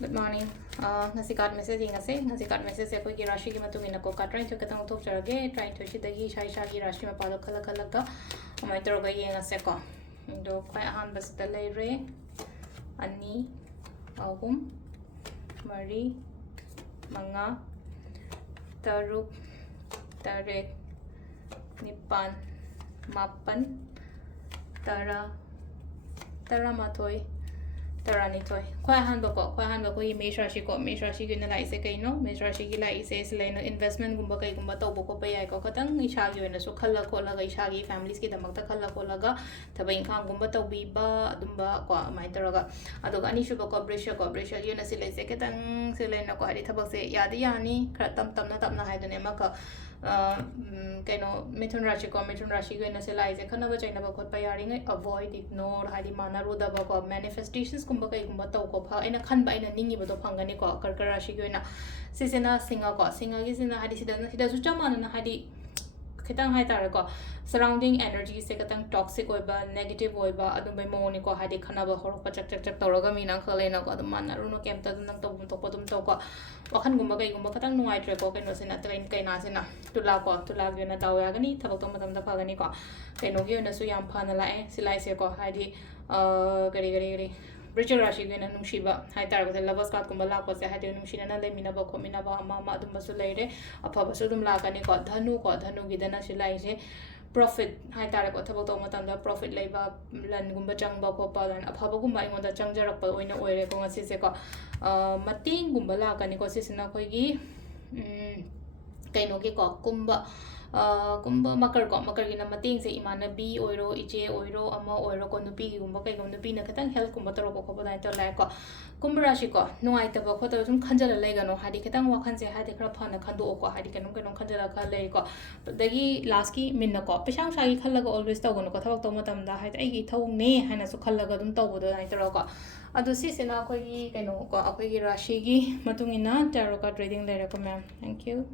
Good morning. Ngasi card message ngasi card message se koi ki rashi ki matung ina ko ka try to katang thok charage try to shidagi shai shagi rashi ma palo khala khala ka amai tor ga yenga se ko do khoi ahan bas ta lei re ani ahum mari manga taruk taret nipan mapan tara mathoi Tarani toy. Quite handbook, Mesh Rashi ko, Mesh Rashi gina like no, Mesh Rashi like says Leno investment Gumbaka Gumba Toboko Pay Kokatan, Ishagi and so Kala Kolaga Ishagi families get the Makta Kala Kolaga, Tabainkan Gumba Tobiba, Dumba, Maitaraga, Adogani Shubako Brescia, Unisile Sekatan, Selena Kohari Tabase, Yadiani, Kratam Tamna Haidanamaka. Kano Mitun Rashi going to say Kanaba China Bakot Payaring, avoid, ignore, Hadimana Ruda Bako manifestations Kumbaka Gumbata in a Kanba in a Ningi Bodo Panganico, Karkarashi Guina, Sisina singer is in a Hadisidan, he does Jaman and Hadi Kitang Haitarako, surrounding energy, Sekatang toxic oiba, negative oiba, Adumbe Moniko, Hadi Kanaba, Horopa Torogamina, Kalena, Godamana, Runo Kemta, Topodum Toko. Wakan gumbagay gumbakatang nungay treko kay no sina train kay nasina tula yun na tawa gani tabak tong matam pa gani ko kay no yun na su yam pa nala sila ise ko hadi gari Bridger Rashi gina nung shiba hay tar ko labas kat kumbala ko sa hadi nung shina na lay minaba mama dum basulay apa basudum la gani ko dhanu gidana sila ise profit hay tar ko tabak tong matam da profit layba lan gumba changba ko pa lan apa gumba ingon da changjarak pa oina oire ko ngasi se ko mating gumbala kani ko sisina koigi kainogi ko kumba makar gina mating se imana b oiro iche oiro ama oiro ko nupi gumba kai gumba nupi na katang health kumba toro ko ko dai to lai ko kumba rashi ko nuai ta ba ko to sum khanjala lai ga no hadi katang wa khan se hadi khra phana khandu ko hadi kanum khanjala kha lai ko dagi last ki min na ko pesang sagi khallaga always taw no ko thabak to matam da hai ai gi thong ne haina su khallaga dum taw bodo dai to ko adu sisina ko gi kaino ko akoi gi rashi gi matungina tarot card reading lai ra ko ma'am thank you